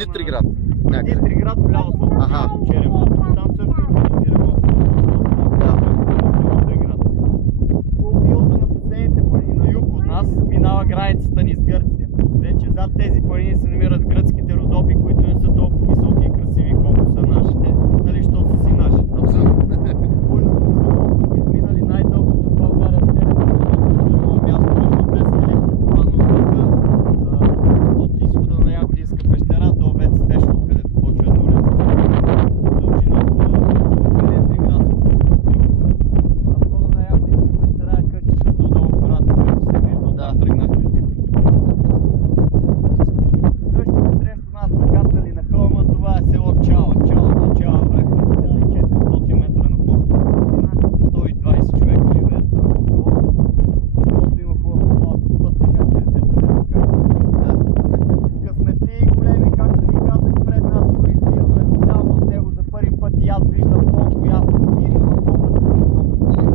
Дитриград. Дитриград вляво са Черен път. Там също организираме Дитриград. По билото на последните планини на юг от нас минава границата ни с Гърция. Вече зад тези планини се намират гръцките Родопи, които не са толкова високи и красиви, колкото са нашите, нали, защото са си наши. Изминали най-дългото в България 7 място между две скали от изхода на Ягодинска пещера до Вец Спешъл, където почва еднолетно. Дължината на Дитриградско. А входа на Ягодинска пещера е къщичното долу гората, което се вижда, да, тръгнахме. Къщите срещу нас на кацали на хълма, това е село Чала. Чала на Чала връх, 1400 метра над морската височина, 120 човека живеят там в селото. Селото има хубав малко път, така че се чудем как. Късметли големи, както ви казах, пред нас туристи, специално от него за първи път и аз виждам много ясно Пирин, в колко пъти съм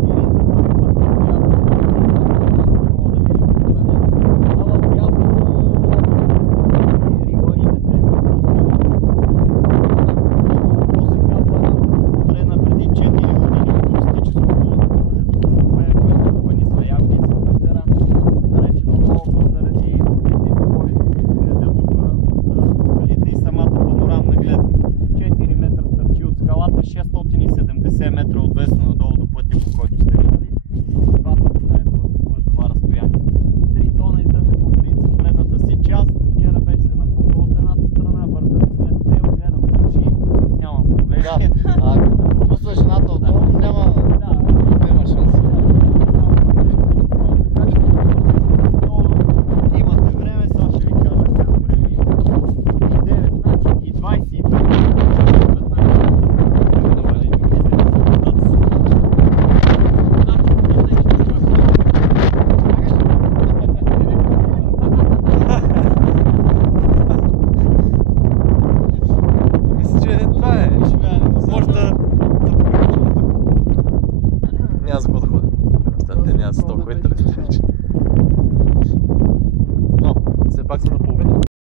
Пирин за първи път много ясно. Мога да видим отстрани. А в дясно Рила и Несебе. Какво се казва? Потрена преди 4 години от туристическото дружество, което урбанисва Ягодинска пещера, наречено Локо, заради тези полети, които излизат тук от скалите и самата панорамна гледка. 4 метра стърчи от скалата, 670 метра от